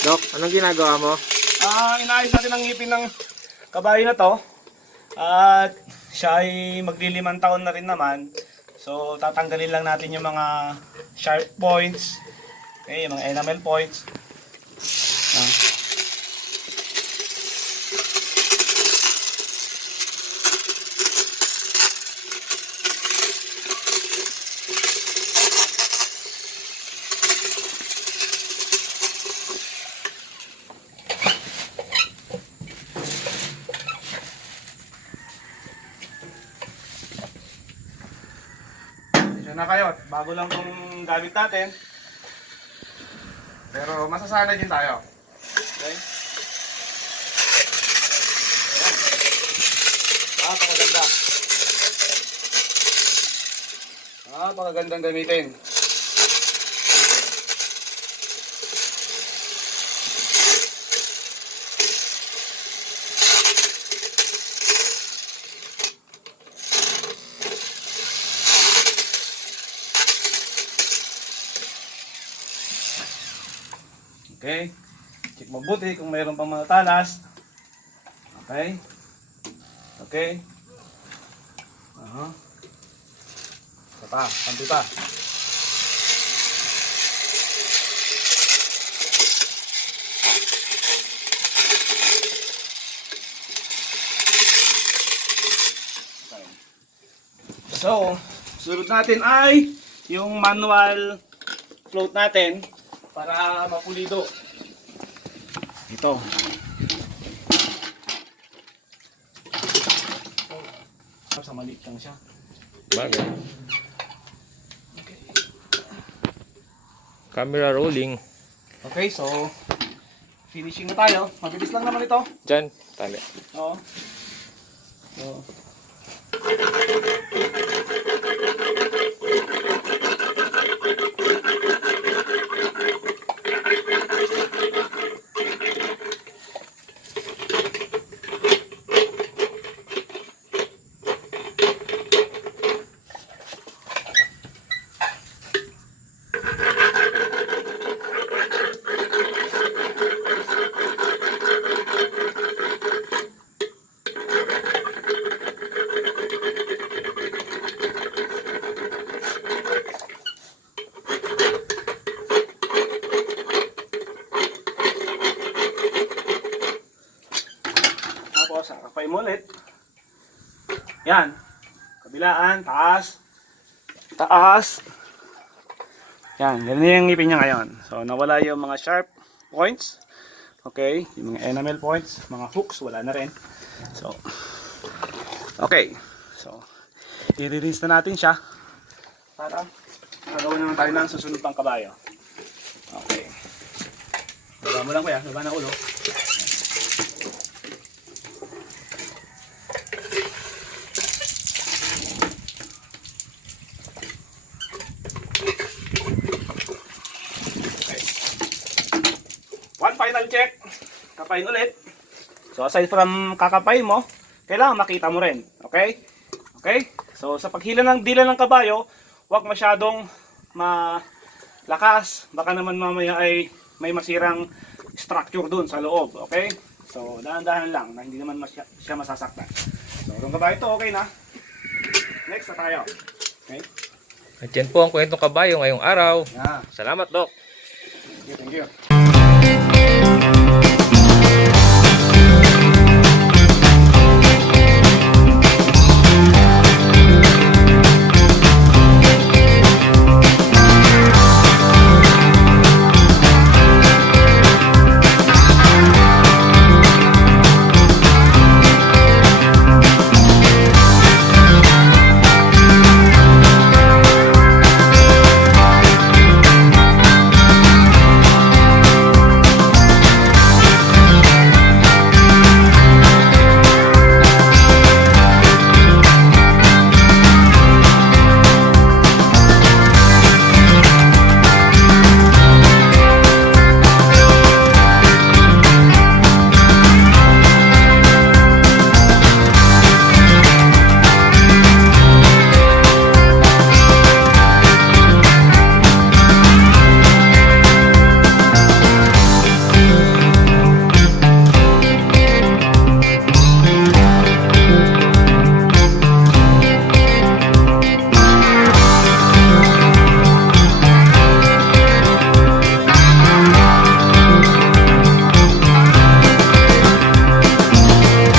Dok, anong ginagawa mo? Inaayos natin ang ngipin ng kabayo na to. At siya ay maglilimang taon na rin naman. So tatanggalin lang natin yung mga sharp points. Okay, yung mga enamel points. Na kayo, bago lang itong gamit natin, pero masasanay din tayo. Okay? Ayan. Napakaganda. Napakagandang gamitin. Okay, check mabuti kung mayroon pang mga talas. Okay. Okay. Ito pa, panti pa. Okay. So, sunod natin ay yung manual float natin. Para mapulido. Ito. Sa maliit lang siya. Bagay. Okay. Camera rolling. Okay, so finishing na tayo. Mabilis lang naman ito. Diyan, tali. Oo. So, sakapay mo ulit. Yan. Kabilaan, taas. Taas. Yan, ganun yung ngipin niya ngayon. So, nawala yung mga sharp points. Okay, yung mga enamel points, mga hooks, wala na rin. So, okay. So, i-rinse na natin siya para magawa naman tayo ng susunod pang kabayo. Okay. Baba mo lang kuya, baba na ulo. One final check. Kapain ulit. So aside from kakapay mo, kailangan makita mo rin. Okay? Okay? So sa paghila ng dila ng kabayo, huwag masyadong malakas. Baka naman mamaya ay may masirang structure dun sa loob. Okay? So dahan-dahan lang na hindi naman siya masasaktan. So yung kabayo ito, okay na. Next na tayo. Okay? At yan po ang kwentong kabayo ngayong araw. Yeah. Salamat, Dok. Thank you.